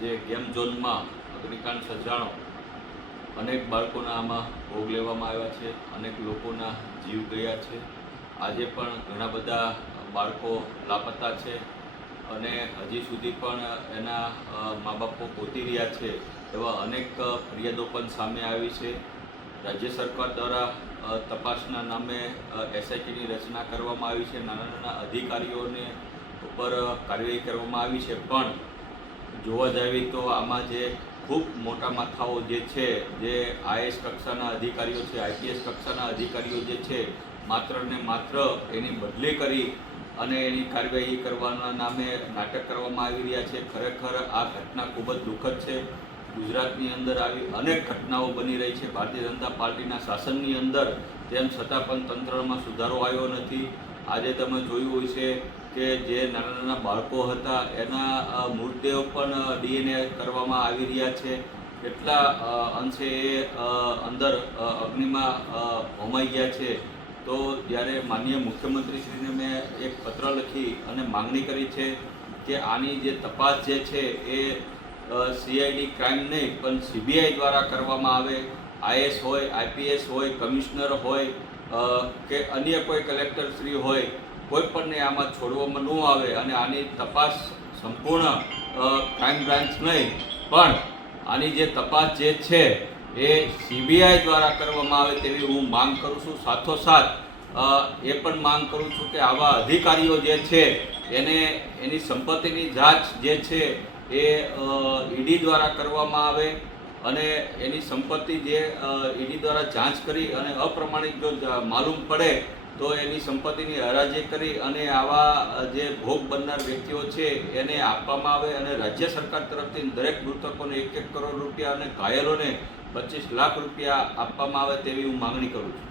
જે ગેમ ઝોનમાં અગ્નિકાંડ સર્જાણો, અનેક બાળકોના આમાં ભોગ લેવામાં આવ્યા છે, અનેક લોકોના જીવ ગયા છે. આજે પણ ઘણા બધા બાળકો લાપતા છે અને હજી સુધી પણ એના મા બાપો ગોતી રહ્યા છે. એવા અનેક ફરિયાદો પણ સામે આવી છે. રાજ્ય સરકાર દ્વારા તપાસના નામે એસઆઈટીની રચના કરવામાં આવી છે. નાના નાના અધિકારીઓને ઉપર કાર્યવાહી કરવામાં આવી છે, પણ જોવા જાવી તો આમાં જે ખૂબ મોટા માથાઓ જે છે, જે આઈએએસ કક્ષાના અધિકારીઓ છે, આઈપીએસ કક્ષાના અધિકારીઓ જે છે, માત્ર ને માત્ર એની બદલી કરી અને એની કાર્યવાહી કરવાના નામે નાટક કરવામાં આવી રહ્યા છે. ખરેખર આ ઘટના ખૂબ જ દુઃખદ છે. ગુજરાતની અંદર આવી અનેક ઘટનાઓ બની રહી છે ભારતીય જનતા પાર્ટીના શાસનની અંદર, તેમ છતાં પણ તંત્રમાં સુધારો આવ્યો નથી. આજે તમે જોયું હોય છે કે જે નાના નાના બાળકો હતા એના મૃતદેહ પણ ડીએનએ કરવામાં આવી રહ્યા છે. એટલા અંશે એ અંદર અગ્નિમાં હોમાઈ ગયા છે. તો જ્યારે માનનીય મુખ્યમંત્રીશ્રીને મેં એક પત્ર લખી અને માંગણી કરી છે કે આની જે તપાસ જે છે એ સીઆઈડી ક્રાઇમ નહીં પણ સીબીઆઈ દ્વારા કરવામાં આવે. આઈએસ હોય, આઈપીએસ હોય, કમિશનર હોય કે અન્ય કોઈ કલેક્ટરશ્રી હોય, કોઈ પણને આમાં છોડવામાં ન આવે અને આની તપાસ સંપૂર્ણ ક્રાઇમ બ્રાન્ચ નહીં પણ આની જે તપાસ જે છે એ સીબીઆઈ દ્વારા કરવામાં આવે તેવી હું માંગ કરું છું. સાથોસાથ એ પણ માંગ કરું છું કે આવા અધિકારીઓ જે છે એને એની સંપત્તિની જાંચ જે છે એ ઈડી દ્વારા કરવામાં આવે અને એની સંપત્તિ જે ઈડી દ્વારા જાંચ કરી અને અપ્રમાણિક જો માલુમ પડે તો એની સંપત્તિની હરાજી કરી અને આવા જે ભોગ બનનાર વ્યક્તિઓ છે એને આપવામાં આવે અને રાજ્ય સરકાર તરફથી દરેક મૃતકોને 1-1 કરોડ રૂપિયા અને ઘાયલોને 25 લાખ રૂપિયા આપવામાં આવે તેવી હું માંગણી કરું છું.